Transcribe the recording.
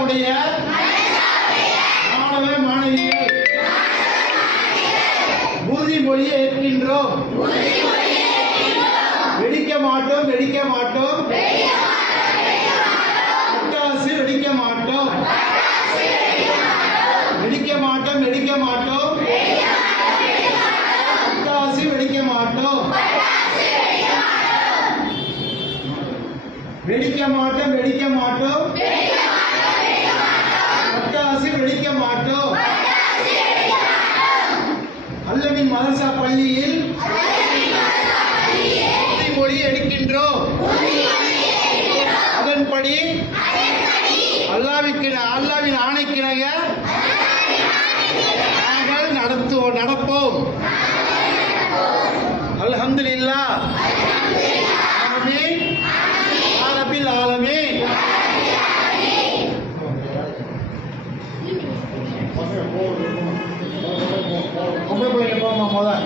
மதரசாவுடைய மாணவ மாணவிகள் உறுதிமொழியை ஏற்கின்றோம். வெடிக்க மாட்டோம், வெடிக்க மாட்டோம், பட்டாசு வெடிக்க மாட்டோம், வெடிக்க மாட்டோம், வெடிக்க மாட்டோம், பட்டாசு வெடிக்க மாட்டோம், வெடிக்க மாட்டோம், வெடிக்க மாட்டோம், பட்டாசு வெடிக்க மாட்டோம். அல்லமின் மதரசா பள்ளியில் உறுதிமொழி எடுக்கின்றோம். அதன்படி அல்லாவின் ஆணைக்கிணங்க நாங்கள் நடப்போம். அல்ஹம்துலில்லாஹ். ஆமீன் யா ரப்பில் ஆலமீன். பொம்பளை பிள்ளைங்க போமா முதல்